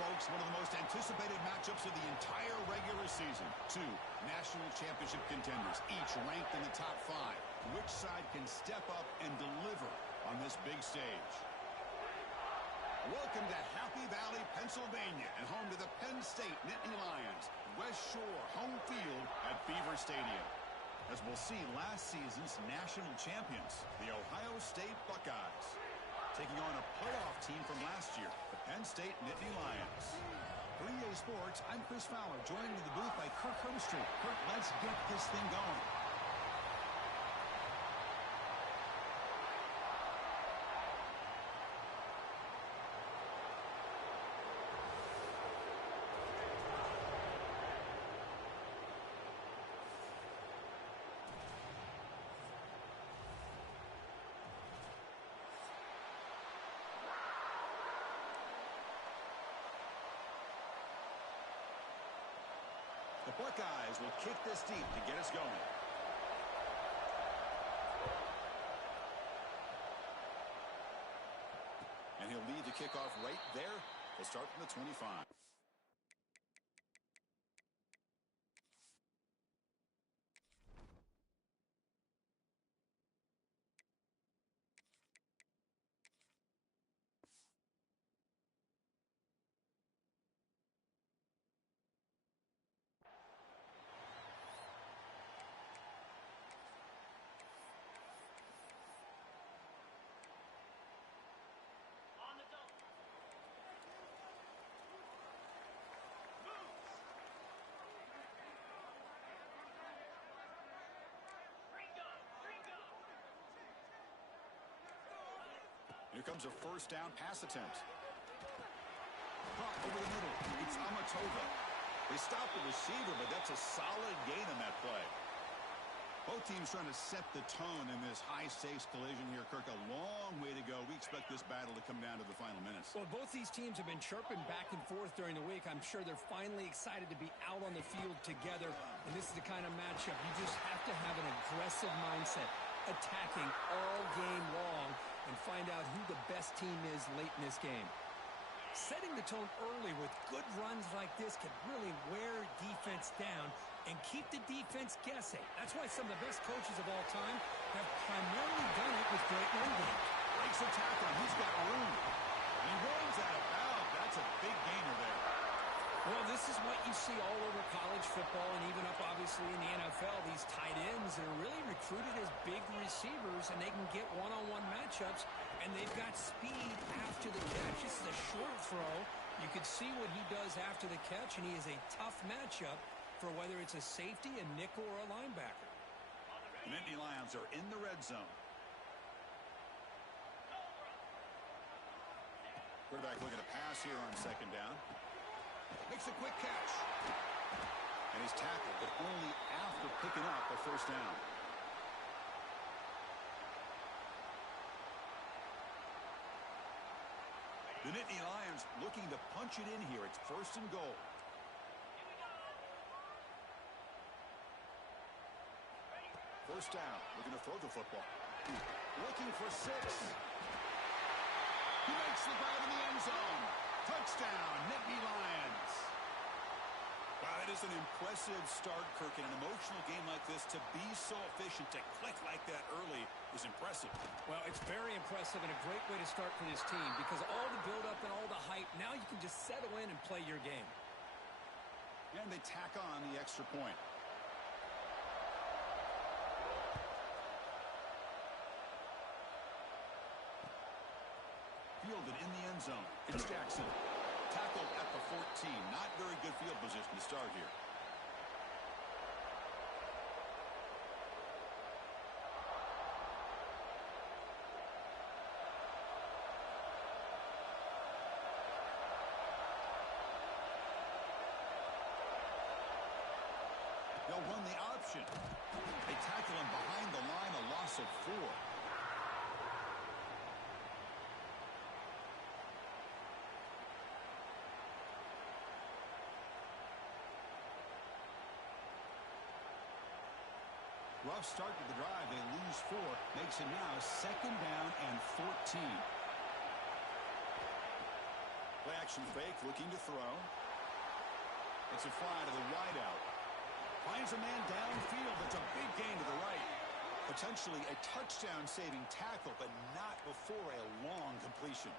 folks, one of the most anticipated matchups of the entire regular season. Two national championship contenders, each ranked in the top 5. Which side can step up and deliver on this big stage? Welcome to Happy Valley, Pennsylvania, and home to the Penn State Nittany Lions. West Shore home field at Beaver Stadium. As we'll see, last season's national champions, the Ohio State Buckeyes, taking on a playoff team from last year, the Penn State Nittany Lions. For EA Sports, I'm Chris Fowler, joined in the booth by Kirk Herbstreit. Kirk, let's get this thing going. The Buckeyes will kick this deep to get us going. And he'll lead the kickoff right there. He'll start from the 25. Here comes a first down pass attempt. Caught over the middle. It's Amatova. They stop the receiver, but that's a solid gain on that play. Both teams trying to set the tone in this high-stakes collision here, Kirk. A long way to go. We expect this battle to come down to the final minutes. Well, both these teams have been chirping back and forth during the week. I'm sure they're finally excited to be out on the field together. And this is the kind of matchup you just have to have an aggressive mindset, attacking all game long, and find out who the best team is late in this game. Setting the tone early with good runs like this can really wear defense down and keep the defense guessing. That's why some of the best coaches of all time have primarily done it with great run games. Breaks a tackle. He's got room. He runs out of bounds. That's a big gainer there. Well, this is what you see all over college football and even up, obviously, in the NFL. These tight ends that are really recruited as big receivers, and they can get one-on-one matchups, and they've got speed after the catch. This is a short throw. You can see what he does after the catch, and he is a tough matchup for whether it's a safety, a nickel, or a linebacker. The Nittany Lions are in the red zone. Quarterback looking to pass here on second down. Makes a quick catch. And he's tackled, but only after picking up a first down. The Nittany Lions looking to punch it in here. It's first and goal. First down, looking to throw the football. Looking for 6. He makes the grab in the end zone. Touchdown, Nittany Lions. Wow, that is an impressive start, Kirk. In an emotional game like this, to be so efficient, to click like that early is impressive. Well, it's very impressive and a great way to start for this team because all the build-up and all the hype, now you can just settle in and play your game. And they tack on the extra point. Fielded in the end zone. It's Jackson. Tackled at the 14. Not very good field position to start here. They'll run the option. They tackle him behind the line, a loss of 4. Rough start to the drive. They lose 4. Makes it now second down and 14. Play Play-action fake, looking to throw. It's a fly to the wideout. Finds a man downfield. That's a big gain to the right. Potentially a touchdown-saving tackle, but not before a long completion.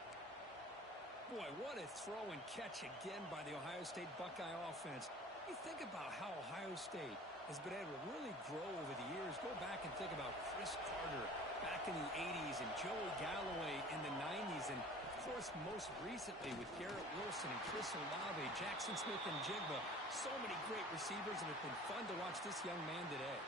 Boy, what a throw and catch again by the Ohio State Buckeye offense. You think about how Ohio State has been able to really grow over the years. Go back and think about Chris Carter back in the 80s and Joey Galloway in the 90s. And, of course, most recently with Garrett Wilson and Chris Olave, Jackson Smith and Jigba. So many great receivers, and it's been fun to watch this young man today.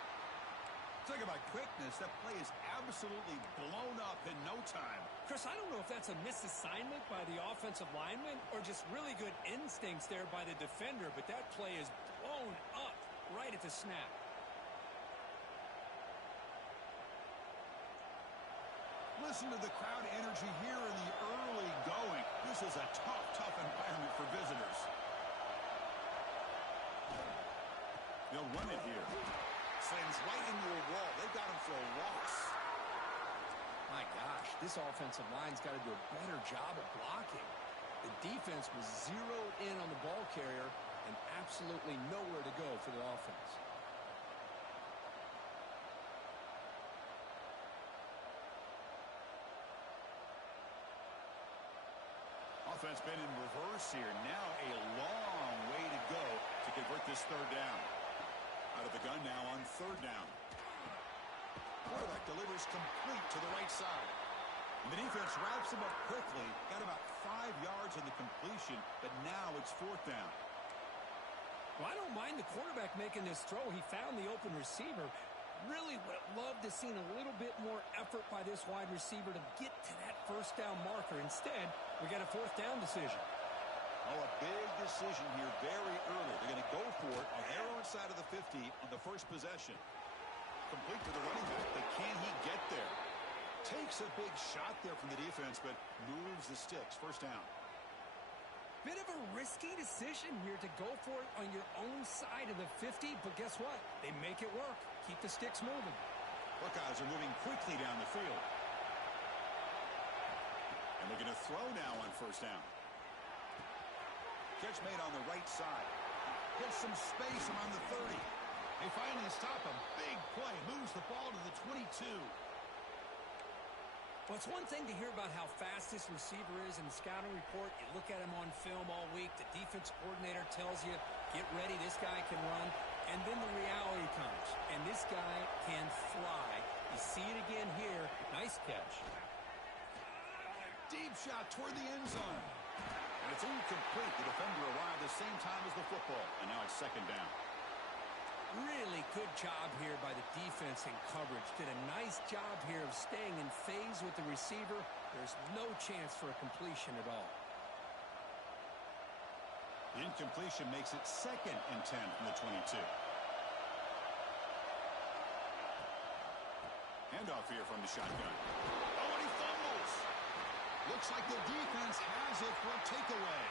Talk about quickness. That play is absolutely blown up in no time. Chris, I don't know if that's a misassignment by the offensive lineman or just really good instincts there by the defender, but that play is blown up right at the snap. Listen to the crowd energy here in the early going. This is a tough environment for visitors. They'll run it here. Slams right into a wall. They've got him for a loss. My gosh, this offensive line's got to do a better job of blocking. The defense was zeroed in on the ball carrier and absolutely nowhere to go for the offense. Offense been in reverse here. Now a long way to go to convert this third down. Out of the gun now on third down. Quarterback delivers complete to the right side. And the defense wraps him up quickly. Got about 5 yards on the completion, but now it's fourth down. Well, I don't mind the quarterback making this throw. He found the open receiver. Really would have loved to seen a little bit more effort by this wide receiver to get to that first down marker. Instead, we got a fourth down decision. Oh, a big decision here very early. They're going to go for it on their own side of the 50 on the first possession. Complete to the running back, but can he get there? Takes a big shot there from the defense, but moves the sticks. First down. Bit of a risky decision here to go for it on your own side of the 50, but guess what? They make it work. Keep the sticks moving. Buckeyes are moving quickly down the field. And looking to throw now on first down. Catch made on the right side. Gets some space around the 30. They finally stop him. Big play. Moves the ball to the 22. Well, it's one thing to hear about how fast this receiver is in the scouting report. You look at him on film all week. The defense coordinator tells you, get ready, this guy can run. And then the reality comes. And this guy can fly. You see it again here. Nice catch. Deep shot toward the end zone. And it's incomplete. The defender arrived the same time as the football. And now it's second down. Really good job here by the defense in coverage. Did a nice job here of staying in phase with the receiver. There's no chance for a completion at all. The incompletion makes it 2nd and 10 from the 22. Handoff here from the shotgun. Oh, and he fumbles. Looks like the defense has it for a takeaway.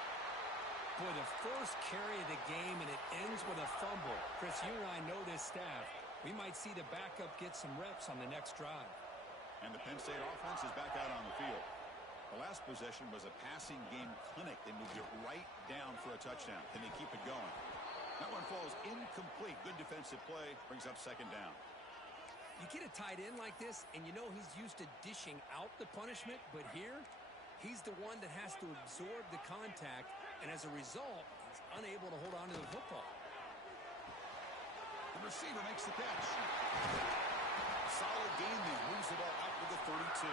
Boy, the first carry of the game, and it ends with a fumble. Chris, you and I know this staff. We might see the backup get some reps on the next drive. And the Penn State offense is back out on the field. The last possession was a passing game clinic. They moved it right down for a touchdown. Can they keep it going? That one falls incomplete. Good defensive play. Brings up second down. You get a tight end like this, and you know he's used to dishing out the punishment, but here, he's the one that has to absorb the contact, and as a result, he's unable to hold on to the football. The receiver makes the catch. Solid gain there. Moves the ball out to the 32.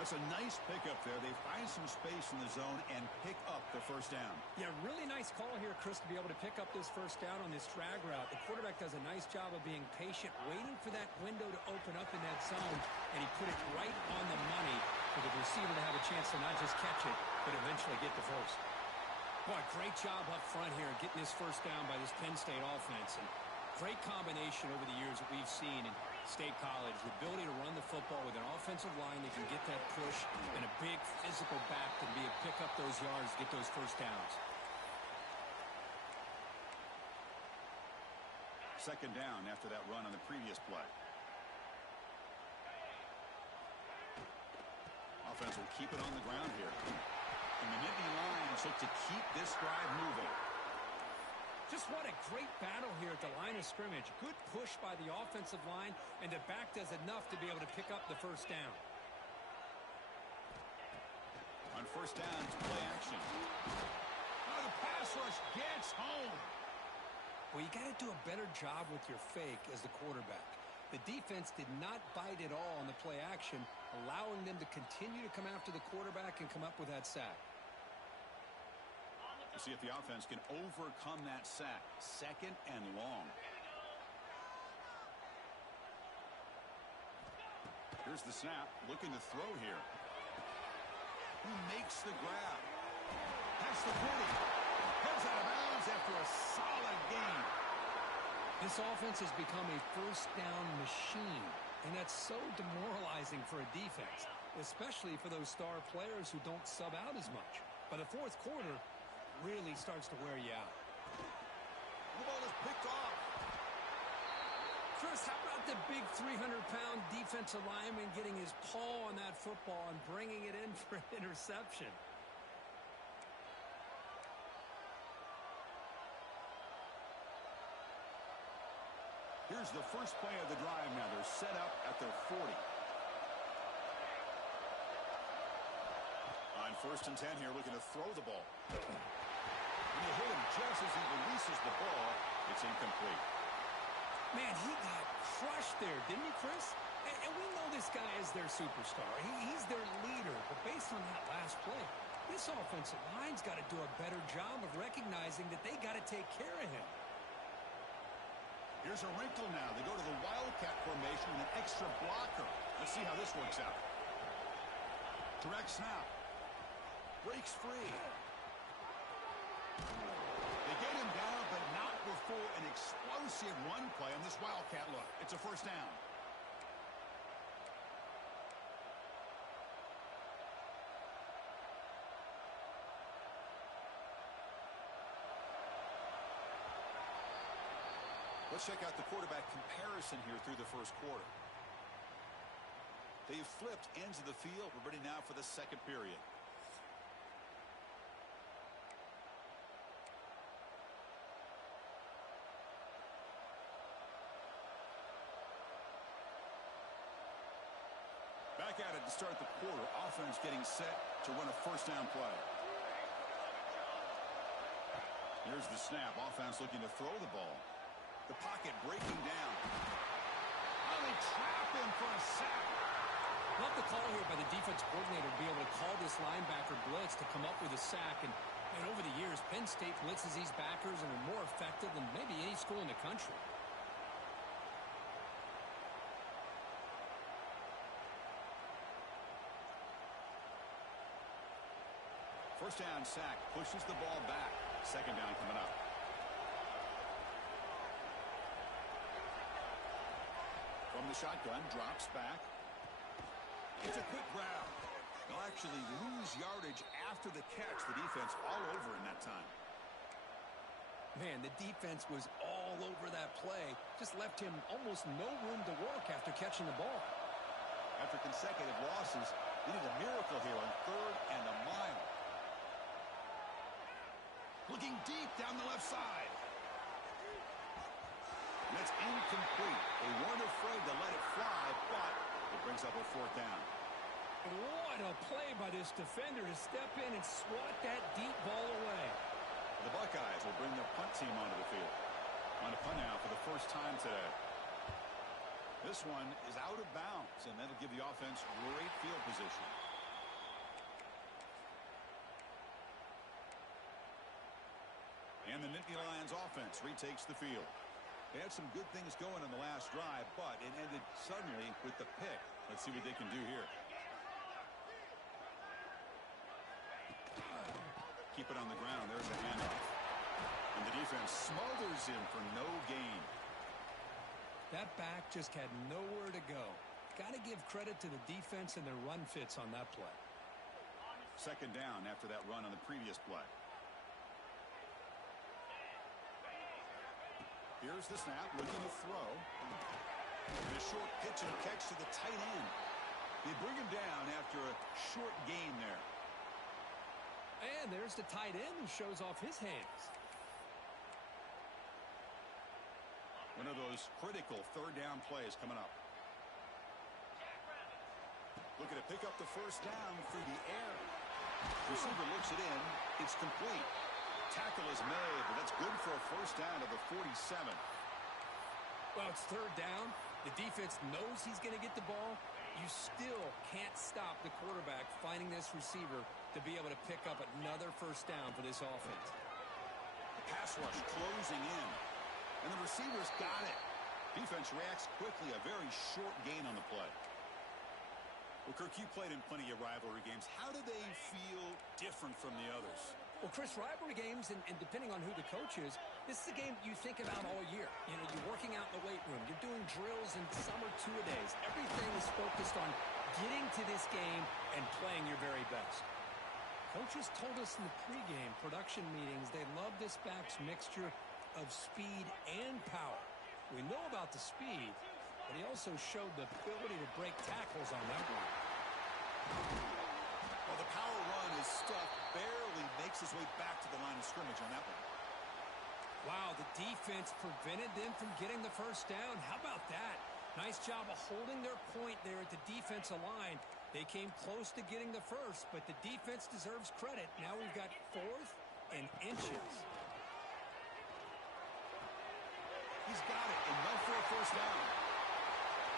That's a nice pickup there. They find some space in the zone and pick up the first down. Yeah, really nice call here, Chris, to be able to pick up this first down on this drag route. The quarterback does a nice job of being patient, waiting for that window to open up in that zone, and he put it right on the money for the receiver to have a chance to not just catch it, but eventually get the first. Boy, great job up front here getting this first down by this Penn State offense. And great combination over the years that we've seen in State College. The ability to run the football with an offensive line that can get that push and a big physical back to be able to pick up those yards, get those first downs. Second down after that run on the previous play. Offense will keep it on the ground here. And the Nittany Lions look to keep this drive moving. Just what a great battle here at the line of scrimmage. Good push by the offensive line, and the back does enough to be able to pick up the first down. On first down, it's play action. Oh, the pass rush gets home. Well, you got to do a better job with your fake as the quarterback. The defense did not bite at all on the play action, allowing them to continue to come after the quarterback and come up with that sack. We'll see if the offense can overcome that sack. Second and long. Here's the snap. Looking to throw here. Who makes the grab? Past the 40. Goes out of bounds after a solid gain. This offense has become a first down machine, and that's so demoralizing for a defense, especially for those star players who don't sub out as much. By the fourth quarter, really starts to wear you out. The ball is picked off. Chris, how about the big 300-pound defensive lineman getting his paw on that football and bringing it in for an interception? Here's the first play of the drive now. They're set up at their 40. On first and 10 here, looking to throw the ball. And they hit him just as he releases the ball. It's incomplete. Man, he got crushed there, didn't he, Chris? And we know this guy is their superstar. He's their leader. But based on that last play, this offensive line's got to do a better job of recognizing that they got to take care of him. Here's a wrinkle now. They go to the Wildcat formation with an extra blocker. Let's see how this works out. Direct snap. Breaks free. They get him down, but not before an explosive run play on this Wildcat look. It's a first down. Let's check out the quarterback comparison here through the first quarter. They've flipped ends of the field. We're ready now for the second period. Back at it to start the quarter. Offense getting set to run a first down play. Here's the snap. Offense looking to throw the ball. The pocket breaking down. Oh, they trap him for a sack. Love the call here by the defense coordinator to be able to call this linebacker blitz to come up with a sack. And over the years, Penn State blitzes these backers and are more effective than maybe any school in the country. First down sack. Pushes the ball back. Second down coming up. From the shotgun, drops back. It's a quick grab. They'll actually lose yardage after the catch. The defense all over in that time. Man, the defense was all over that play. Just left him almost no room to work after catching the ball. After consecutive losses, they did a miracle here on third and a mile. Looking deep down the left side. And that's incomplete. They weren't afraid to let it fly, but it brings up a fourth down. What a play by this defender to step in and swat that deep ball away. The Buckeyes will bring their punt team onto the field. On a punt now for the first time today. This one is out of bounds, and that'll give the offense great field position. And the Nittany Lions offense retakes the field. They had some good things going on the last drive, but it ended suddenly with the pick. Let's see what they can do here. Keep it on the ground. There's a handoff. And the defense smothers him for no gain. That back just had nowhere to go. Got to give credit to the defense and their run fits on that play. Second down after that run on the previous play. Here's the snap, looking to throw. And a short pitch and a catch to the tight end. They bring him down after a short gain there. And there's the tight end who shows off his hands. One of those critical third down plays coming up. Looking to pick up the first down through the air. Receiver looks it in. It's complete. Tackle is made, but that's good for a first down to the 47. Well, it's third down. The defense knows he's going to get the ball. You still can't stop the quarterback finding this receiver to be able to pick up another first down for this offense. The pass rush closing in. And the receiver's got it. Defense reacts quickly. A very short gain on the play. Well, Kirk, you played in plenty of rivalry games. How do they feel different from the others? Well, Chris, rivalry games, and depending on who the coach is, this is a game you think about all year. You know, you're working out in the weight room. You're doing drills and summer two-a-days. Everything is focused on getting to this game and playing your very best. Coaches told us in the pregame production meetings they love this back's mixture of speed and power. We know about the speed, but he also showed the ability to break tackles on that one. Well, the power run is stuffed, barely makes his way back to the line of scrimmage on that one. Wow, the defense prevented them from getting the first down. How about that? Nice job of holding their point there at the defensive line. They came close to getting the first, but the defense deserves credit. Now we've got 4th and inches. He's got it, enough for a first down.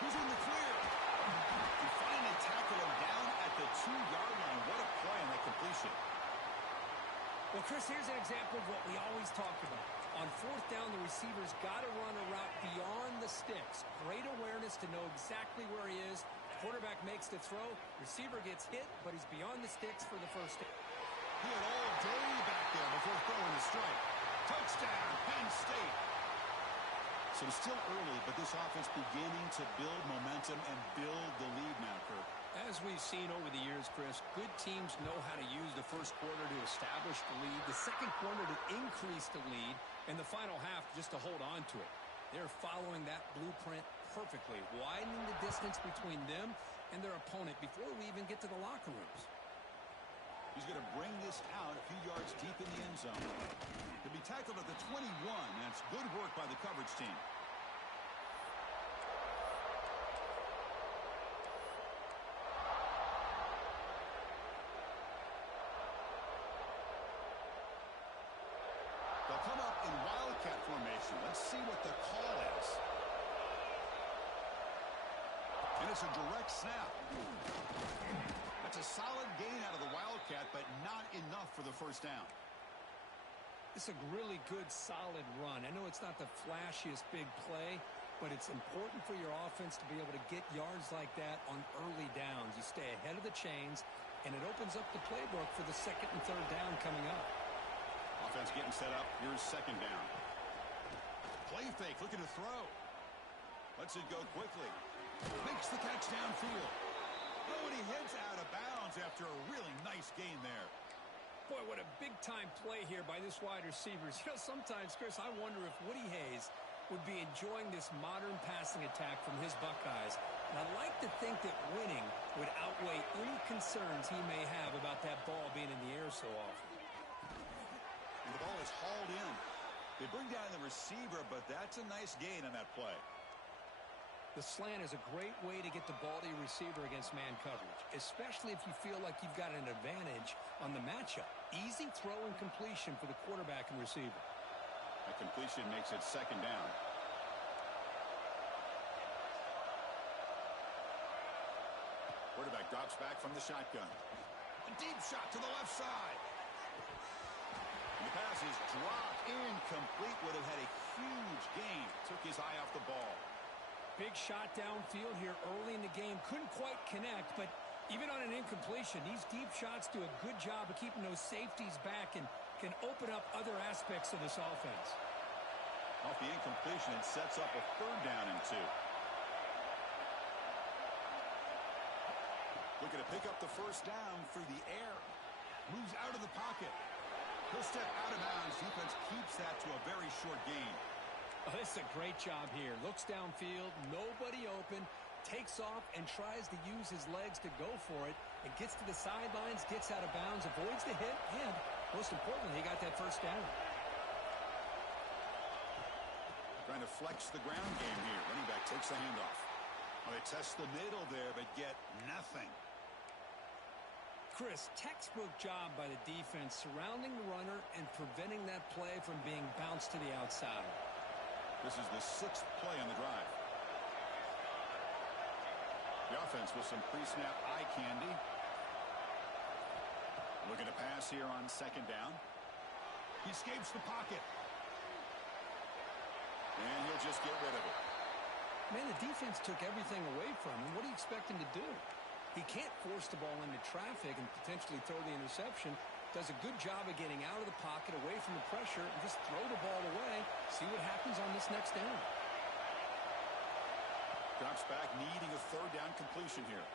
He's in the clear. He finally tackled him down at the 2-yard line. What a play on that completion. Well, Chris, here's an example of what we always talk about. On 4th down, the receiver's got to run a route beyond the sticks. Great awareness to know exactly where he is. Quarterback makes the throw. Receiver gets hit, but he's beyond the sticks for the first down. He had all day back there before throwing the strike. Touchdown, Penn State. So still early, but this offense beginning to build momentum and build the lead now, Kirk. As we've seen over the years, Chris, good teams know how to use the first quarter to establish the lead, the second quarter to increase the lead, and the final half just to hold on to it. They're following that blueprint perfectly, widening the distance between them and their opponent before we even get to the locker rooms. He's going to bring this out a few yards deep in the end zone. To be tackled at the 21. That's good work by the coverage team. They'll come up in Wildcat formation. Let's see what the call is. And it's a direct snap. That's a solid gain out of the Wildcat, but not enough for the first down. It's a really good, solid run. I know it's not the flashiest big play, but it's important for your offense to be able to get yards like that on early downs. You stay ahead of the chains, and it opens up the playbook for the second and third down coming up. Offense getting set up. Here's second down. Play fake, looking to throw. Lets it go quickly. Makes the catch downfield. Oh, and he heads out of bounds after a really nice gain there. Boy, what a big-time play here by this wide receiver. You know, sometimes, Chris, I wonder if Woody Hayes would be enjoying this modern passing attack from his Buckeyes. And I'd like to think that winning would outweigh any concerns he may have about that ball being in the air so often. And the ball is hauled in. They bring down the receiver, but that's a nice gain on that play. The slant is a great way to get the ball to your receiver against man coverage, especially if you feel like you've got an advantage on the matchup. Easy throw and completion for the quarterback and receiver. That completion makes it second down. Quarterback drops back from the shotgun. A deep shot to the left side. And the pass is dropped. Incomplete. Would have had a huge gain. Took his eye off the ball. Big shot downfield here early in the game. Couldn't quite connect, but even on an incompletion, these deep shots do a good job of keeping those safeties back and can open up other aspects of this offense. Off the incompletion, it sets up a third down and 2. Looking to pick up the first down through the air. Moves out of the pocket. He'll step out of bounds. Defense keeps that to a very short gain. Oh, this is a great job here. Looks downfield, nobody open, takes off and tries to use his legs to go for it. and gets to the sidelines, gets out of bounds, avoids the hit, and most importantly, he got that first down. Trying to flex the ground game here. Running back takes the handoff. Well, they test the middle there, but get nothing. Chris, textbook job by the defense surrounding the runner and preventing that play from being bounced to the outside. This is the 6th play on the drive. The offense with some pre-snap eye candy. Looking to pass here on 2nd down. He escapes the pocket. And he'll just get rid of it. Man, the defense took everything away from him. What do you expect him to do? He can't force the ball into traffic and potentially throw the interception. Does a good job of getting out of the pocket, away from the pressure, and just throw the ball away. See what happens on this next down. Drops back, needing a 3rd down completion here.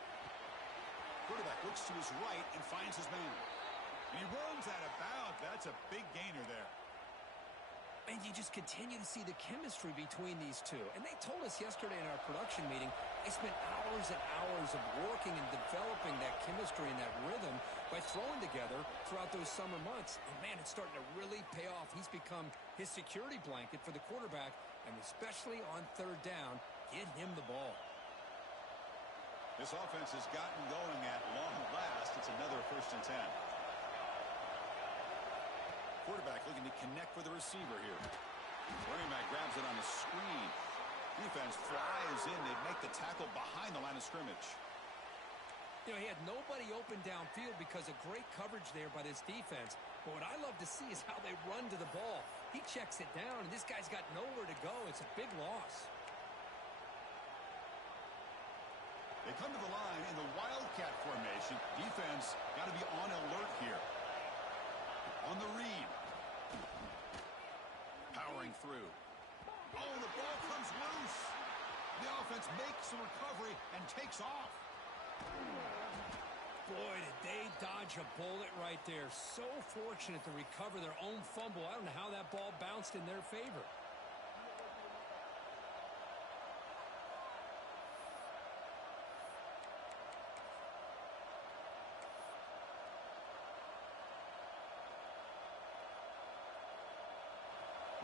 Quarterback looks to his right and finds his man. And he runs out of bounds. That's a big gainer there. And you just continue to see the chemistry between these two. And they told us yesterday in our production meeting, they spent hours and hours of working and developing that chemistry and that rhythm by throwing together throughout those summer months. And, man, it's starting to really pay off. He's become his security blanket for the quarterback, and especially on 3rd down, get him the ball. This offense has gotten going at long last. It's another 1st and 10. Quarterback looking to connect with the receiver here. Running back grabs it on the screen. Defense flies in. They make the tackle behind the line of scrimmage. You know, he had nobody open downfield because of great coverage there by this defense. But what I love to see is how they run to the ball. He checks it down, and this guy's got nowhere to go. It's a big loss. They come to the line in the Wildcat formation. Defense got to be on alert here. On the read. Powering through. Oh, the ball comes loose. The offense makes the recovery and takes off. Boy, did they dodge a bullet right there. So fortunate to recover their own fumble. I don't know how that ball bounced in their favor.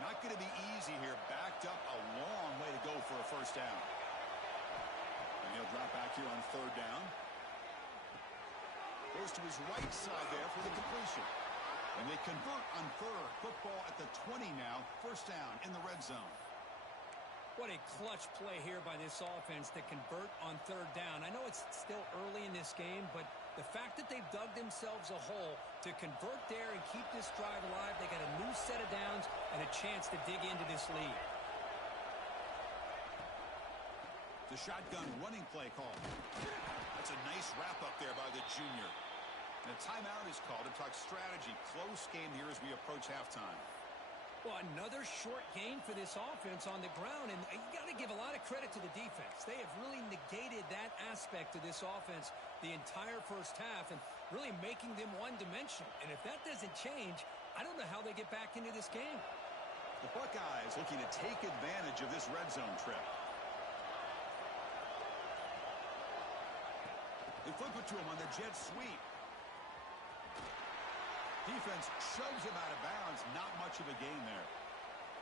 Not going to be easy here. Backed up a long way to go for a 1st down. And he'll drop back here on 3rd down. Goes to his right side there for the completion. And they convert on 3rd. Football at the 20 now. 1st down in the red zone. What a clutch play here by this offense to convert on 3rd down. I know it's still early in this game, but the fact that they've dug themselves a hole to convert there and keep this drive alive, they got a new set of downs and a chance to dig into this lead. The shotgun running play call. That's a nice wrap-up there by the junior. And a timeout is called to talk strategy. Close game here as we approach halftime. Well, another short gain for this offense on the ground, and you got to give a lot of credit to the defense. They have really negated that aspect of this offense the entire 1st half and really making them one-dimensional. And if that doesn't change, I don't know how they get back into this game. The Buckeyes looking to take advantage of this red zone trip. They flip it to him on the jet sweep. Defense shoves him out of bounds. Not much of a gain there.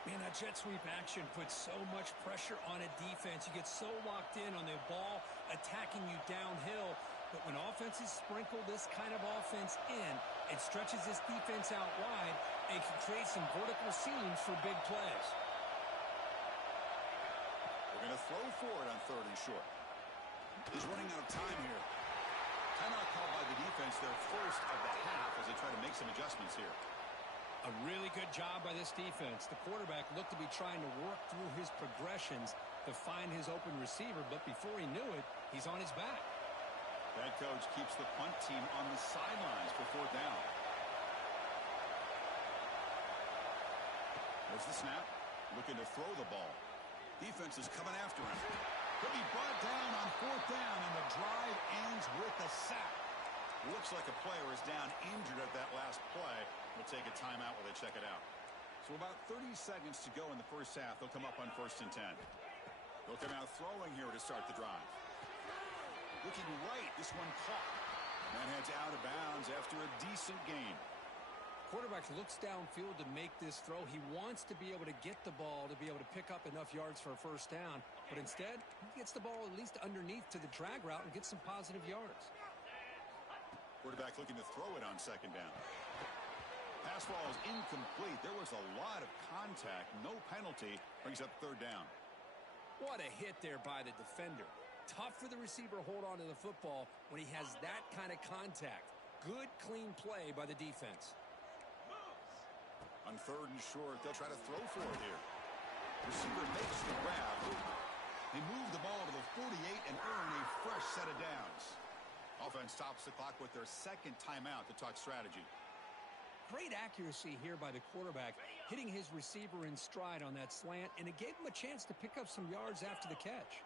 Man, that jet sweep action puts so much pressure on a defense. You get so locked in on the ball attacking you downhill. But when offenses sprinkle this kind of offense in, it stretches this defense out wide and can create some vertical seams for big plays. They're going to throw for it on 3rd and short. He's running out of time here. Timeout called by the defense, their 1st of the half, as they try to make some adjustments here. A really good job by this defense. The quarterback looked to be trying to work through his progressions to find his open receiver, but before he knew it, he's on his back. Head coach keeps the punt team on the sidelines for 4th down. There's the snap. Looking to throw the ball. Defense is coming after him. He'll be brought down on 4th down, and the drive ends with a sack. Looks like a player is down injured at that last play. We'll take a timeout while they check it out. So about 30 seconds to go in the 1st half. They'll come up on 1st and 10. They'll come out throwing here to start the drive. Looking right, this one caught. And heads out of bounds after a decent gain. Quarterback looks downfield to make this throw. He wants to be able to get the ball to be able to pick up enough yards for a first down. But instead, he gets the ball at least underneath to the drag route and gets some positive yards. Quarterback looking to throw it on second down. Pass ball is incomplete. There was a lot of contact. No penalty. Brings up third down. What a hit there by the defender. Tough for the receiver to hold on to the football when he has that kind of contact. Good, clean play by the defense. On third and short, they'll try to throw for it here. Receiver makes the grab. They move the ball to the 48 and earn a fresh set of downs. Offense stops the clock with their second timeout to talk strategy. Great accuracy here by the quarterback, hitting his receiver in stride on that slant, and it gave him a chance to pick up some yards after the catch.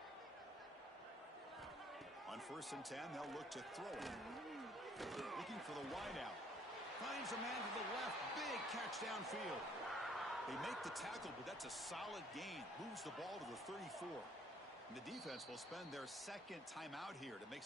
On first and 10, they'll look to throw it. Looking for the wideout. Finds a man to the left. Big catch downfield. They make the tackle, but that's a solid gain. Moves the ball to the 34. And the defense will spend their second timeout here to make...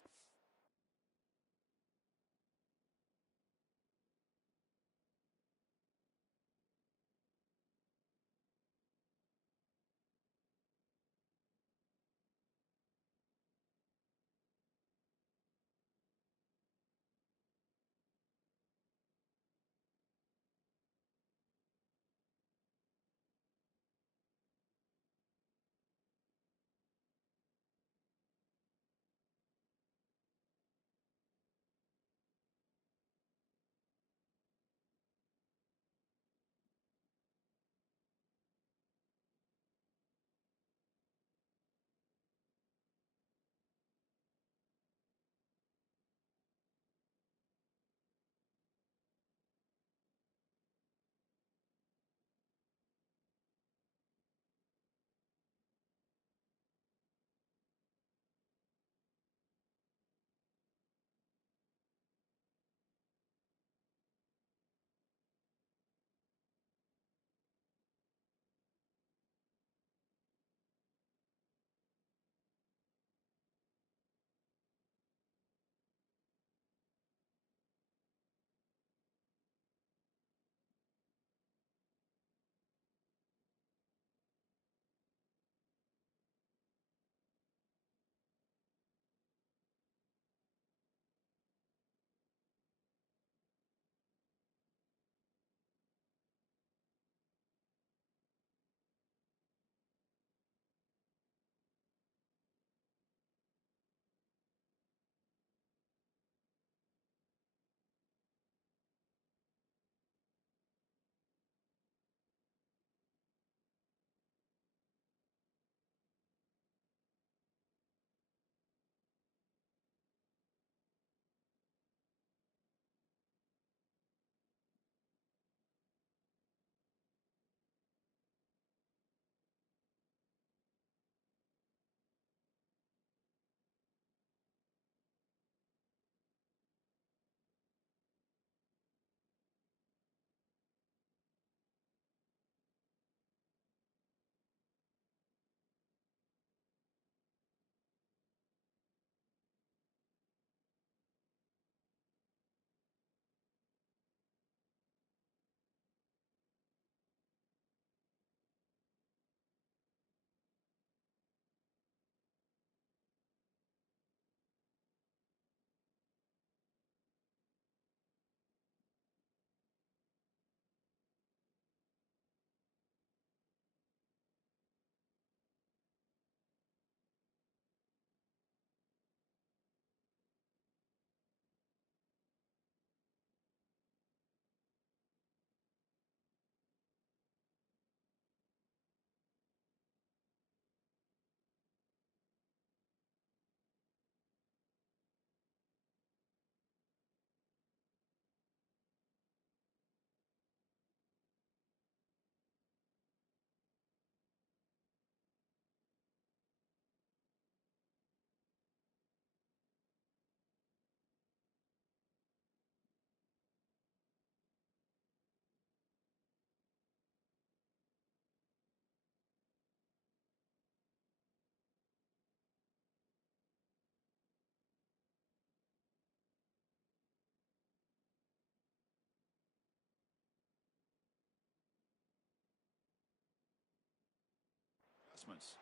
adjustments.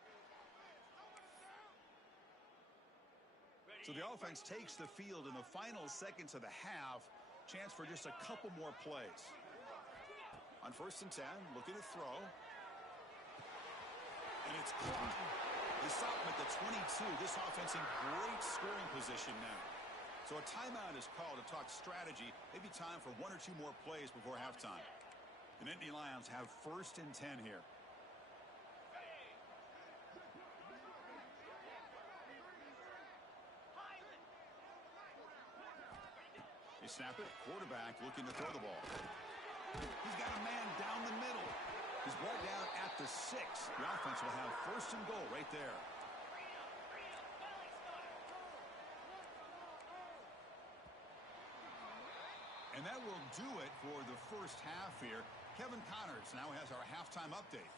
So the offense takes the field in the final seconds of the half. Chance for just a couple more plays. On 1st and 10, looking to throw. And it's caught. They stop him at the 22. This offense in great scoring position now. So a timeout is called to talk strategy. Maybe time for 1 or 2 more plays before halftime. The Nittany Lions have 1st and 10 here. They snap it. Quarterback looking to throw the ball. He's got a man down the middle. He's brought down at the 6. The offense will have 1st and goal right there. And that will do it for the first half here. Kevin Connors now has our halftime update.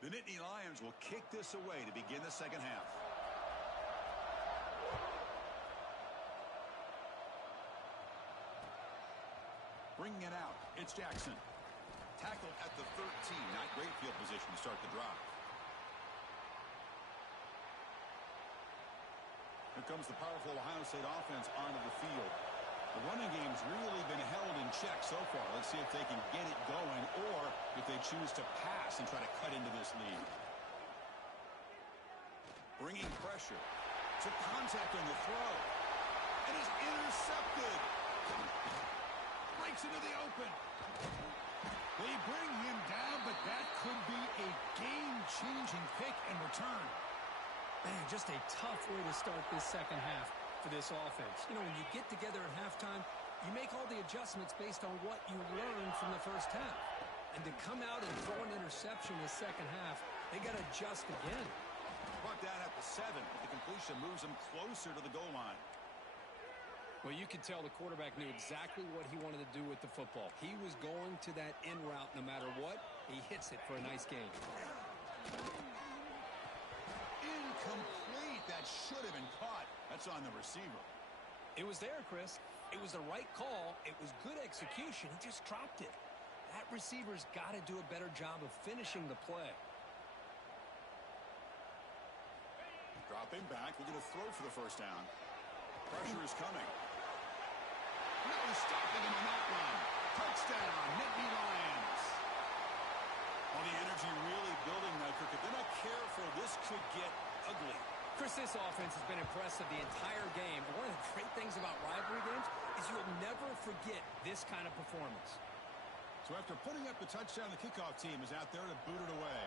The Nittany Lions will kick this away to begin the second half. Bringing it out, it's Jackson. Tackled at the 13. Not great field position to start the drive. Here comes the powerful Ohio State offense onto the field. The running game's really been held in check so far. Let's see if they can get it going or if they choose to pass and try to cut into this lead. Bringing pressure. Took contact on the throw. And is intercepted. Breaks into the open. They bring him down, but that could be a game-changing pick and return. Man, just a tough way to start this second half for this offense. You know, when you get together at halftime, you make all the adjustments based on what you learned from the first half. And to come out and throw an interception in the second half, they got to adjust again. Brought down at the 7, but the completion moves him closer to the goal line. Well, you could tell the quarterback knew exactly what he wanted to do with the football. He was going to that in route no matter what. He hits it for a nice gain. Incomplete. That should have been caught. That's on the receiver. It was there, Chris. It was the right call. It was good execution. He just dropped it. That receiver's got to do a better job of finishing the play. Dropping back. We're going to throw for the first down. Pressure is coming. No stopping him on that one. Touchdown, Nittany Lions. Well, the energy really building now, Kirk. If they're not careful, this could get ugly. Chris, this offense has been impressive the entire game. But one of the great things about rivalry games is you'll never forget this kind of performance. So after putting up the touchdown, the kickoff team is out there to boot it away.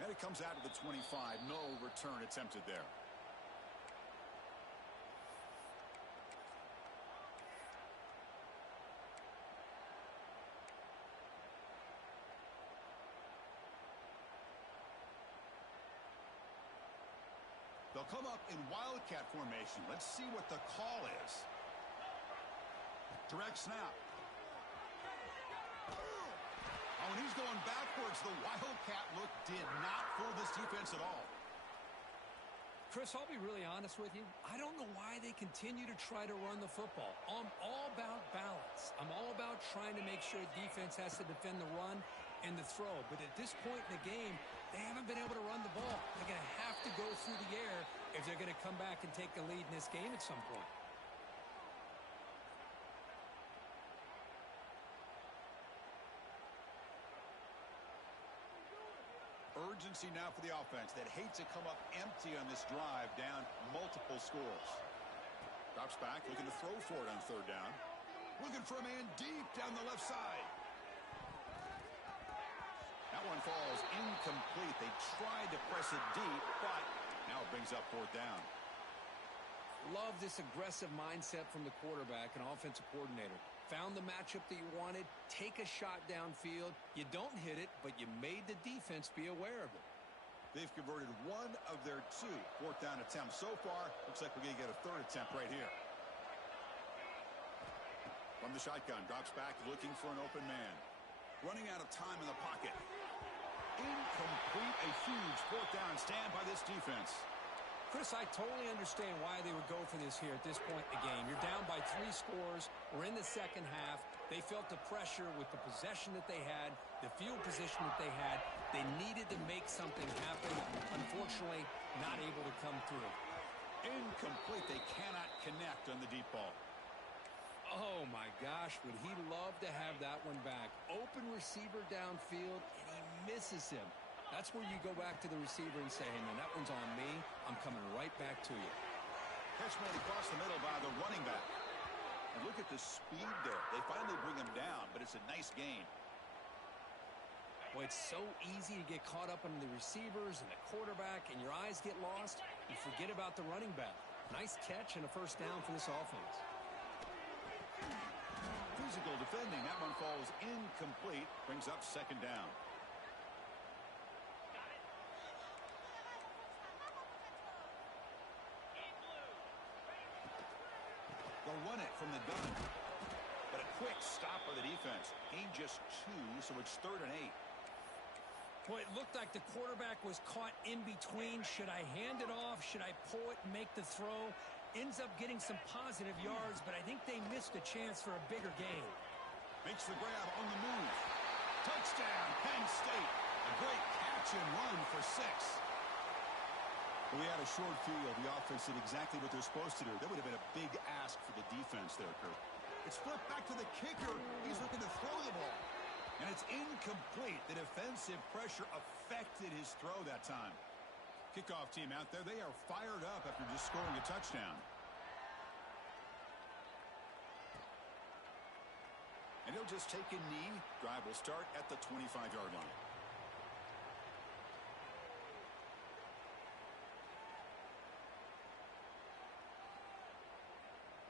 And it comes out to the 25. No return attempted there. They'll come up in wildcat formation. Let's see what the call is. Direct snap. Oh, and he's going backwards. The wildcat look did not fool this defense at all. Chris, I'll be really honest with you. I don't know why they continue to try to run the football. I'm all about balance. I'm all about trying to make sure defense has to defend the run and the throw. But at this point in the game, they haven't been able to run the ball. They're going to have to go through the air if they're going to come back and take the lead in this game at some point. Urgency now for the offense that hates to come up empty on this drive, down multiple scores. Drops back, looking to throw for it on 3rd down. Looking for a man deep down the left side. That one falls incomplete. They tried to press it deep, but now it brings up 4th down. Love this aggressive mindset from the quarterback and offensive coordinator. Found the matchup that you wanted, take a shot downfield. You don't hit it, but you made the defense be aware of it. They've converted 1 of their 2 4th down attempts so far. Looks like we're going to get a 3rd attempt right here. From the shotgun, drops back, looking for an open man. Running out of time in the pocket. Incomplete, a huge 4th down stand by this defense. Chris, I totally understand why they would go for this here at this point in the game. You're down by 3 scores. We're in the second half. They felt the pressure with the possession that they had, the field position that they had. They needed to make something happen. Unfortunately, not able to come through. Incomplete. They cannot connect on the deep ball. Oh, my gosh. Would he love to have that one back? Open receiver downfield, and he misses him. That's where you go back to the receiver and say, hey, man, that one's on me. I'm coming right back to you. Catch made across the middle by the running back. And look at the speed there. They finally bring him down, but it's a nice gain. Boy, it's so easy to get caught up on the receivers and the quarterback, and your eyes get lost. You forget about the running back. Nice catch and a first down for this offense. Physical defending. That one falls incomplete. Brings up second down. They'll run it from the gun. But a quick stop by the defense. Gain just 2, so it's 3rd and 8. Boy, it looked like the quarterback was caught in between. Should I hand it off? Should I pull it and make the throw? Ends up getting some positive yards, but I think they missed a chance for a bigger gain. Makes the grab on the move. Touchdown, Penn State. A great catch and run for 6. We had a short field. The offense did exactly what they're supposed to do. That would have been a big ask for the defense there, Kurt. It's flipped back to the kicker. He's looking to throw the ball. And it's incomplete. The defensive pressure affected his throw that time. Kickoff team out there, they are fired up after just scoring a touchdown. And he'll just take a knee. Drive will start at the 25-yard line.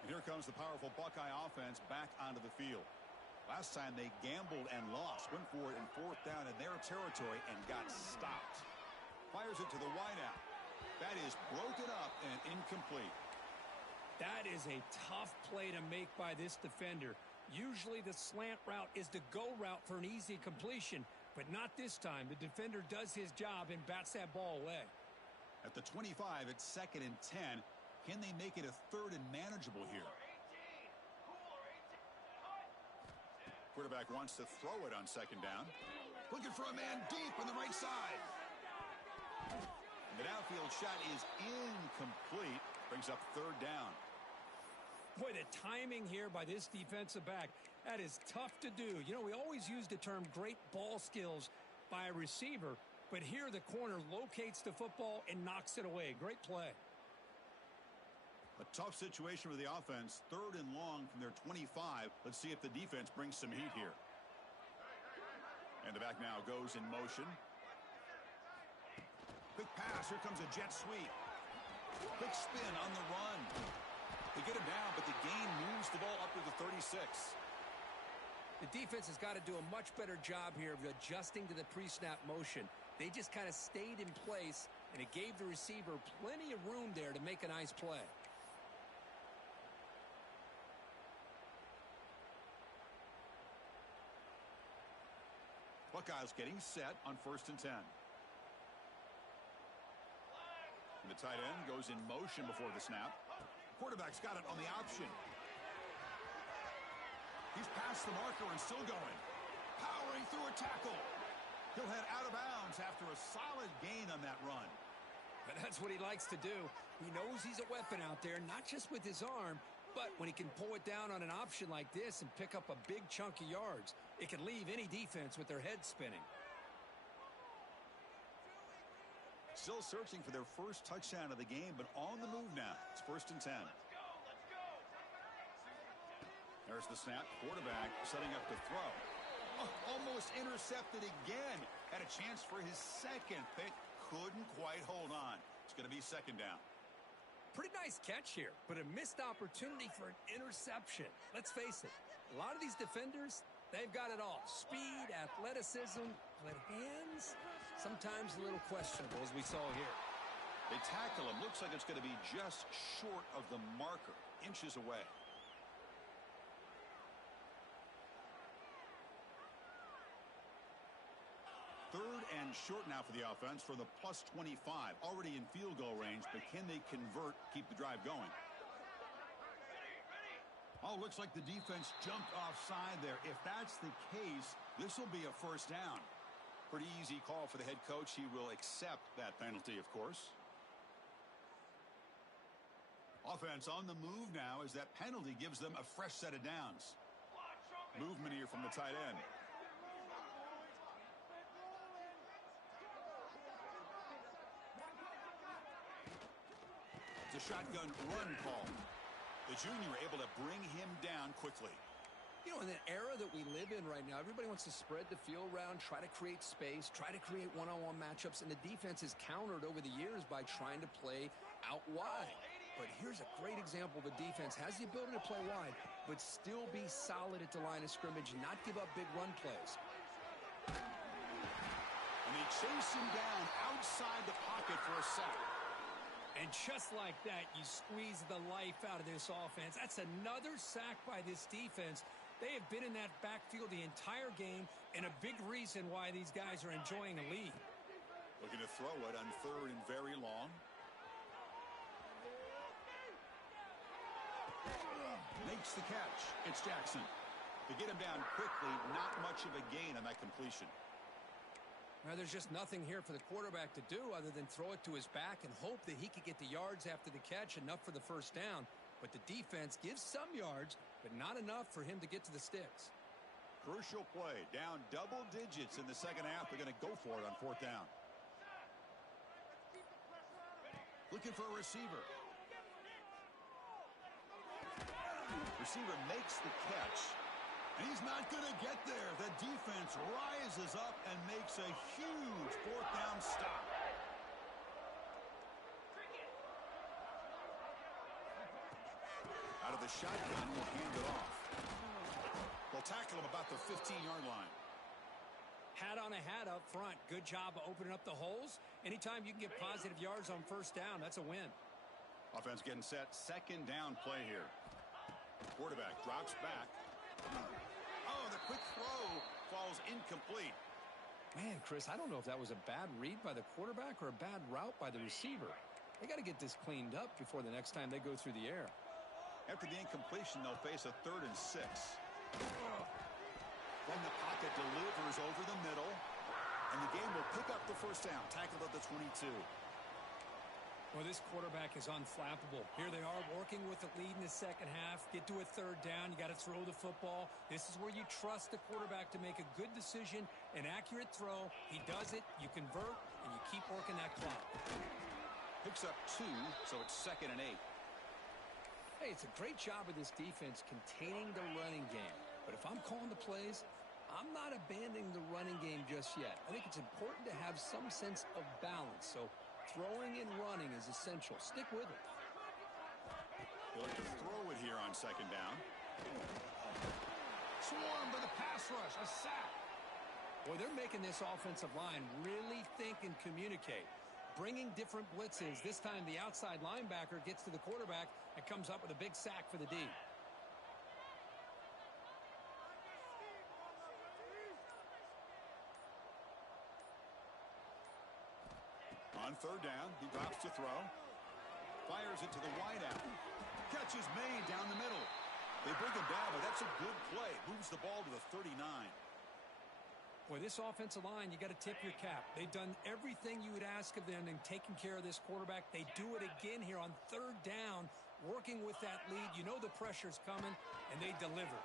And here comes the powerful Buckeye offense back onto the field. Last time they gambled and lost. Went for it in 4th down in their territory and got stopped. Fires it to the wideout. That is broken up and incomplete. That is a tough play to make by this defender. Usually the slant route is the go route for an easy completion, but not this time. The defender does his job and bats that ball away. At the 25, it's 2nd and 10. Can they make it a 3rd and manageable here? Quarterback wants to throw it on 2nd down. Looking for a man deep on the right side. And the downfield shot is incomplete. Brings up 3rd down. Boy, the timing here by this defensive back, that is tough to do. You know, we always use the term great ball skills by a receiver, but here the corner locates the football and knocks it away. Great play. A tough situation for the offense. 3rd and long from their 25. Let's see if the defense brings some heat here. And the back now goes in motion. Quick pass. Here comes a jet sweep. Quick spin on the run. They get him down, but the gain moves the ball up to the 36. The defense has got to do a much better job here of adjusting to the pre-snap motion. They just kind of stayed in place, and it gave the receiver plenty of room there to make a nice play. Buckeyes getting set on 1st and 10. And the tight end goes in motion before the snap. Quarterback's got it on the option. He's past the marker and still going. Powering through a tackle. He'll head out of bounds after a solid gain on that run. But that's what he likes to do. He knows he's a weapon out there, not just with his arm, but when he can pull it down on an option like this and pick up a big chunk of yards, it can leave any defense with their head spinning. Still searching for their first touchdown of the game, but on the move now. It's 1st and 10. There's the snap. Quarterback setting up to throw. Oh, almost intercepted again. Had a chance for his 2nd pick. Couldn't quite hold on. It's going to be 2nd down. Pretty nice catch here, but a missed opportunity for an interception. Let's face it, a lot of these defenders, they've got it all. Speed, athleticism, but hands, sometimes a little questionable, as we saw here. They tackle him. Looks like it's going to be just short of the marker, inches away. Third and short now for the offense for the plus 25. Already in field goal range, but can they convert, keep the drive going? Oh, looks like the defense jumped offside there. If that's the case, this will be a first down. Pretty easy call for the head coach. He will accept that penalty, of course. Offense on the move now as that penalty gives them a fresh set of downs. Movement here from the tight end. It's a shotgun run call. The junior able to bring him down quickly. You know, in the era that we live in right now, everybody wants to spread the field around, try to create space, try to create one-on-one matchups, and the defense is countered over the years by trying to play out wide. But here's a great example. The defense has the ability to play wide, but still be solid at the line of scrimmage, not give up big run plays. And they chase him down outside the pocket for a sack. And just like that, you squeeze the life out of this offense. That's another sack by this defense. They have been in that backfield the entire game, and a big reason why these guys are enjoying a lead. Looking to throw it on third and very long. Makes the catch. It's Jackson. To get him down quickly, not much of a gain on that completion. Now, there's just nothing here for the quarterback to do other than throw it to his back and hope that he could get the yards after the catch, enough for the first down. But the defense gives some yards, but not enough for him to get to the sticks. Crucial play. Down double digits in the second half. They're going to go for it on fourth down. Looking for a receiver. Receiver makes the catch. And he's not going to get there. The defense rises up and makes a huge fourth down stop. Out of the shotgun, will hand it off. They'll tackle him about the 15-yard line. Hat on a hat up front. Good job of opening up the holes. Anytime you can get positive yards on first down, that's a win. Offense getting set. Second down play here. Quarterback drops back. Oh, the quick throw falls incomplete. Man, Chris, I don't know if that was a bad read by the quarterback or a bad route by the receiver. They got to get this cleaned up before the next time they go through the air. After the incompletion, they'll face a 3rd and 6. Then the pocket delivers over the middle, and the game will pick up the first down. Tackled at the 22. Well, this quarterback is unflappable. Here they are working with the lead in the second half. Get to a 3rd down. You got to throw the football. This is where you trust the quarterback to make a good decision, an accurate throw. He does it, you convert, and you keep working that clock. Picks up 2, so it's 2nd and 8. Hey, it's a great job of this defense containing the running game. But if I'm calling the plays, I'm not abandoning the running game just yet. I think it's important to have some sense of balance. So throwing and running is essential. Stick with it. They'll have to throw it here on 2nd down. Swarmed by the pass rush. A sack. Boy, they're making this offensive line really think and communicate. Bringing different blitzes. This time the outside linebacker gets to the quarterback and comes up with a big sack for the D. On 3rd down, he drops to throw. Fires it to the wideout. Catch is made down the middle. They bring him down, but that's a good play. Moves the ball to the 39. Boy, this offensive line, you got to tip your cap. They've done everything you would ask of them in taking care of this quarterback. They do it again here on 3rd down, working with that lead. You know the pressure's coming, and they deliver.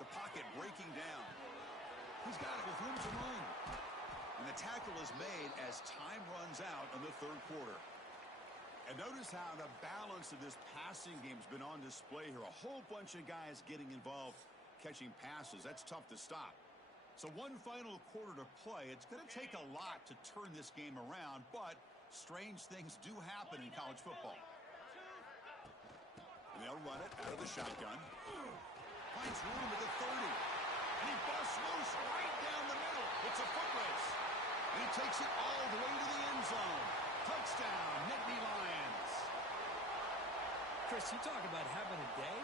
The pocket breaking down. He's got it with room to move. And the tackle is made as time runs out in the 3rd quarter. And notice how the balance of this passing game has been on display here. A whole bunch of guys getting involved, catching passes. That's tough to stop. So one final quarter to play. It's going to take a lot to turn this game around, but strange things do happen in college football. And they'll run it out of the shotgun. Finds room at the 30. And he busts loose right down the middle. It's a foot race. And he takes it all the way to the end zone. Touchdown, Nittany Lions. Chris, you talk about having a day.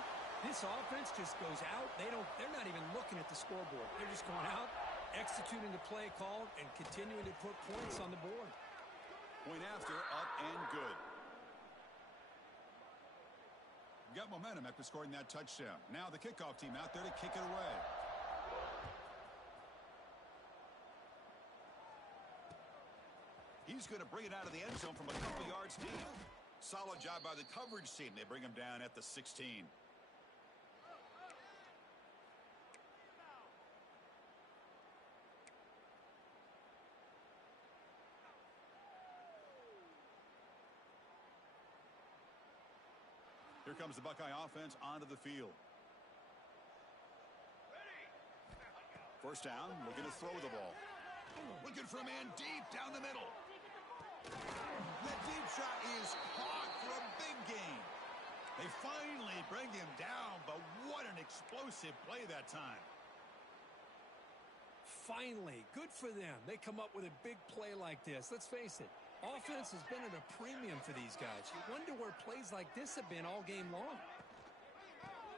This offense just goes out. They're not even looking at the scoreboard. They're just going out, executing the play called and continuing to put points on the board. Point after, up and good. Got momentum after scoring that touchdown. Now the kickoff team out there to kick it away. He's going to bring it out of the end zone from a couple yards deep. Solid job by the coverage team. They bring him down at the 16. Here comes the Buckeye offense onto the field. First down, looking to throw the ball. Looking for a man deep down the middle. That deep shot is caught for a big gain. They finally bring him down, but what an explosive play that time. Finally, good for them. They come up with a big play like this. Let's face it, offense has been at a premium for these guys. You wonder where plays like this have been all game long.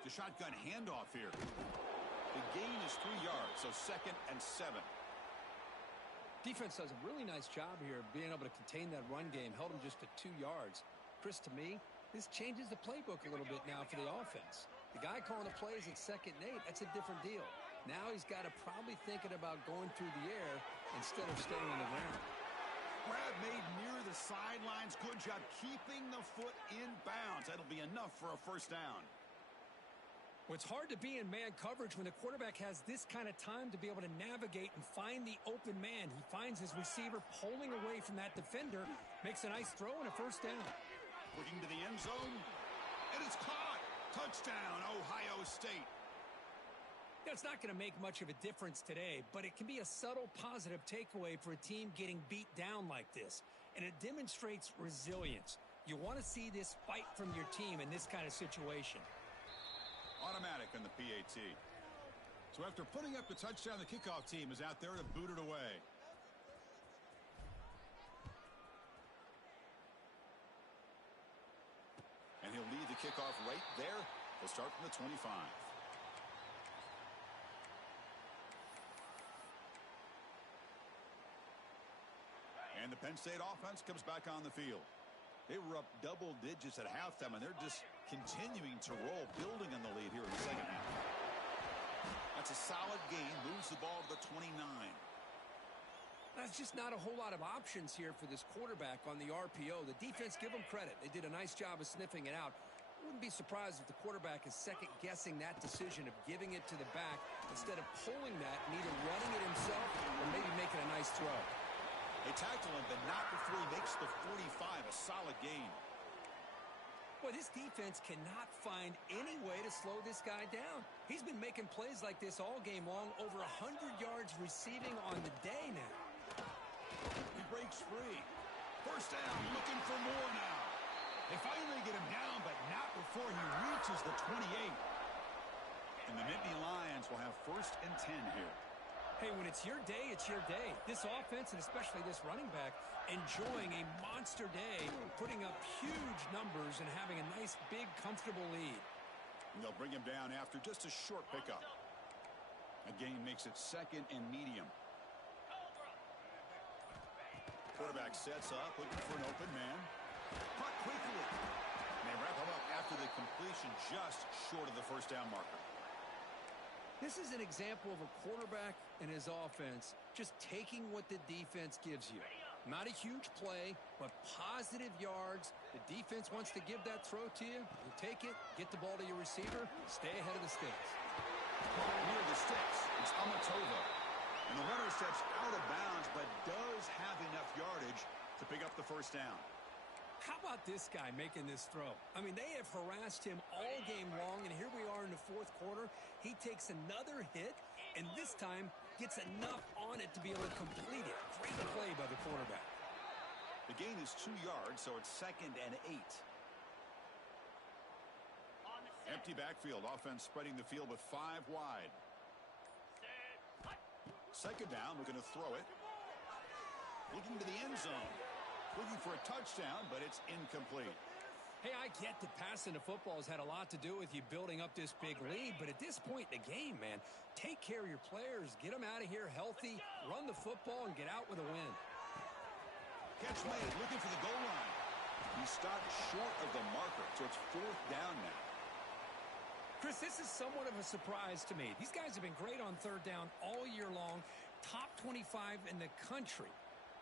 The shotgun handoff here. The gain is 3 yards, so 2nd and 7. Defense does a really nice job here of being able to contain that run game. Held them just to 2 yards. Chris, to me, this changes the playbook a little bit now for the offense. The guy calling the plays at 2nd and 8, that's a different deal. Now he's got to probably thinking about going through the air instead of staying on the ground. Grab made near the sidelines. Good job keeping the foot in bounds. That'll be enough for a first down. Well, it's hard to be in man coverage when the quarterback has this kind of time to be able to navigate and find the open man. He finds his receiver pulling away from that defender, makes a nice throw and a first down. Looking to the end zone, and it's caught. Touchdown, Ohio State. It's not going to make much of a difference today, but it can be a subtle positive takeaway for a team getting beat down like this. And it demonstrates resilience. You want to see this fight from your team in this kind of situation. Automatic on the PAT. So after putting up the touchdown, the kickoff team is out there to boot it away. And he'll lead the kickoff right there. He'll start from the 25. And the Penn State offense comes back on the field. They were up double digits at halftime, and they're just continuing to roll, building on the lead here in the second half. That's a solid gain, moves the ball to the 29. That's just not a whole lot of options here for this quarterback on the RPO. The defense, give them credit. They did a nice job of sniffing it out. Wouldn't be surprised if the quarterback is second-guessing that decision of giving it to the back instead of pulling that and either running it himself or maybe making a nice throw. They tackle him, but not before he makes the 45, a solid gain. Boy, this defense cannot find any way to slow this guy down. He's been making plays like this all game long, over 100 yards receiving on the day now. He breaks free. First down, looking for more now. They finally get him down, but not before he reaches the 28. And the Nittany Lions will have 1st and 10 here. Hey, when it's your day, it's your day. This offense, and especially this running back, enjoying a monster day, putting up huge numbers and having a nice, big, comfortable lead. And they'll bring him down after just a short pickup. A gain makes it 2nd and medium. Quarterback sets up, looking for an open man. Caught quickly. And they wrap him up after the completion, just short of the first down marker. This is an example of a quarterback and his offense just taking what the defense gives you. Not a huge play, but positive yards. The defense wants to give that throw to you. You take it, get the ball to your receiver, stay ahead of the sticks. Near the sticks, it's Amatova. And the runner steps out of bounds, but does have enough yardage to pick up the first down. How about this guy making this throw? I mean, they have harassed him all game long, and here we are in the 4th quarter. He takes another hit, and this time gets enough on it to be able to complete it. Great play by the quarterback. The gain is 2 yards, so it's 2nd and 8. Empty backfield, offense spreading the field with 5 wide. 2nd down, looking to throw it. Looking to the end zone. Looking for a touchdown, but it's incomplete. Hey, I get that passing the football has had a lot to do with you building up this big lead, but at this point in the game, man, take care of your players, get them out of here healthy, run the football, and get out with a win. Catch made, looking for the goal line. He stopped short of the marker, so it's 4th down now. Chris, this is somewhat of a surprise to me. These guys have been great on 3rd down all year long, top 25 in the country,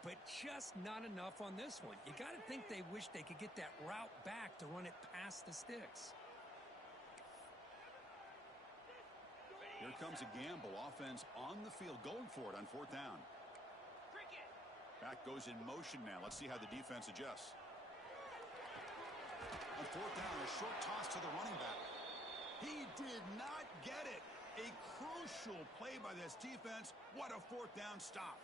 but just not enough on this one. You got to think they wish they could get that route back to run it past the sticks. Here comes a gamble. Offense on the field, going for it on 4th down. Back goes in motion now. Let's see how the defense adjusts. On 4th down, a short toss to the running back. He did not get it. A crucial play by this defense. What a 4th down stop.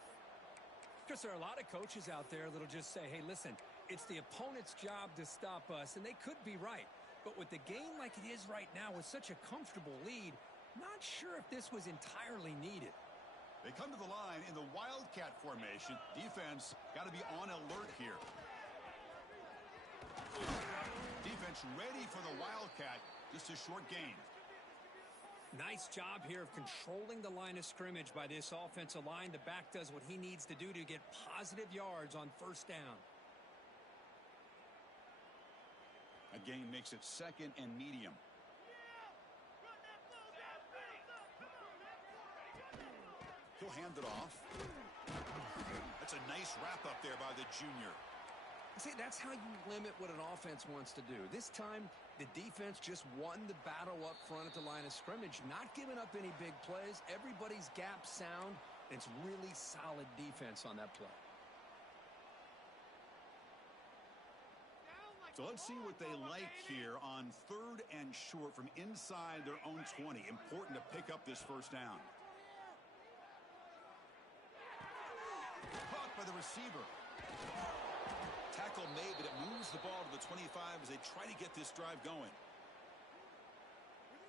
Because there are a lot of coaches out there that'll just say, hey, listen, it's the opponent's job to stop us, and they could be right. But with the game like it is right now with such a comfortable lead, not sure if this was entirely needed. They come to the line in the Wildcat formation. Defense got to be on alert here. Defense ready for the Wildcat. Just a short gain. Nice job here of controlling the line of scrimmage by this offensive line. The back does what he needs to do to get positive yards on 1st down. A gain makes it 2nd and medium. He'll hand it off. That's a nice wrap up there by the junior. See, that's how you limit what an offense wants to do. This time, the defense just won the battle up front at the line of scrimmage, not giving up any big plays. Everybody's gap sound. It's really solid defense on that play. So let's see what they like here on 3rd and short from inside their own 20. Important to pick up this 1st down. Caught by the receiver. Tackle made, but it moves the ball to the 25 as they try to get this drive going.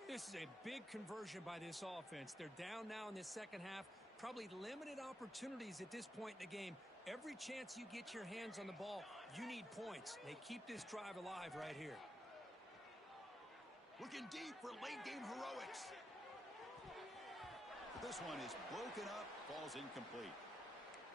This is a big conversion by this offense. They're down now in the 2nd half. Probably limited opportunities at this point in the game. Every chance you get your hands on the ball, you need points. They keep this drive alive right here. Looking deep for late game heroics. This one is broken up, falls incomplete.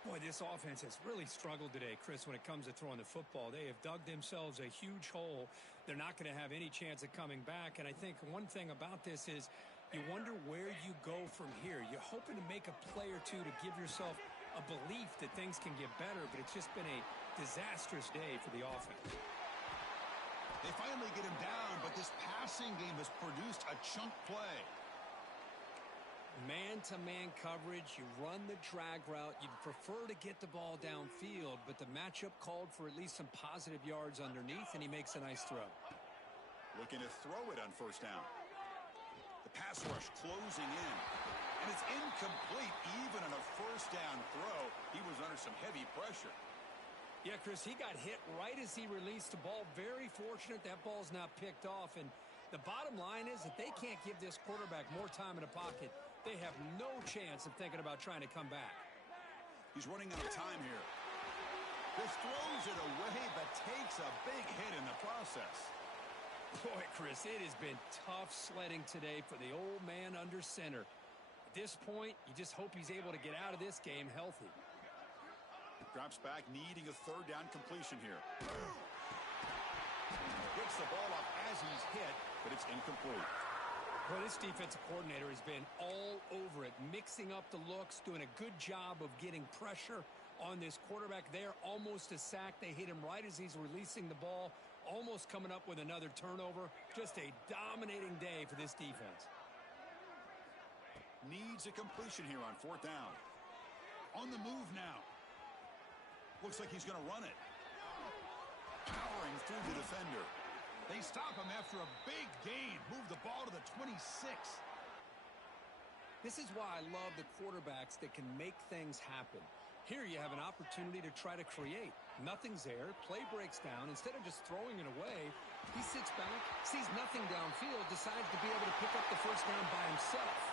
Boy, this offense has really struggled today, Chris, when it comes to throwing the football. They have dug themselves a huge hole. They're not going to have any chance of coming back. And I think one thing about this is you wonder where you go from here. You're hoping to make a play or two to give yourself a belief that things can get better, but it's just been a disastrous day for the offense. They finally get him down, but this passing game has produced a chunk play. Man-to-man coverage, you run the drag route. You'd prefer to get the ball downfield, but the matchup called for at least some positive yards underneath, and he makes a nice throw. Looking to throw it on 1st down. The pass rush closing in, and it's incomplete. Even on a 1st down throw, he was under some heavy pressure. Yeah, Chris, he got hit right as he released the ball. Very fortunate that ball's not picked off, and the bottom line is that they can't give this quarterback more time in the pocket. They have no chance of thinking about trying to come back. He's running out of time here. This throws it away, but takes a big hit in the process. Boy, Chris, it has been tough sledding today for the old man under center. At this point, you just hope he's able to get out of this game healthy. Drops back, needing a 3rd down completion here. Gets the ball up as he's hit, but it's incomplete. Well, this defensive coordinator has been all over it, mixing up the looks, doing a good job of getting pressure on this quarterback there. Almost a sack. They hit him right as he's releasing the ball, almost coming up with another turnover. Just a dominating day for this defense. Needs a completion here on 4th down. On the move now. Looks like he's going to run it. Powering through the defender. They stop him after a big gain. Move the ball to the 26. This is why I love the quarterbacks that can make things happen. Here you have an opportunity to try to create. Nothing's there. Play breaks down. Instead of just throwing it away, he sits back, sees nothing downfield, decides to be able to pick up the 1st down by himself.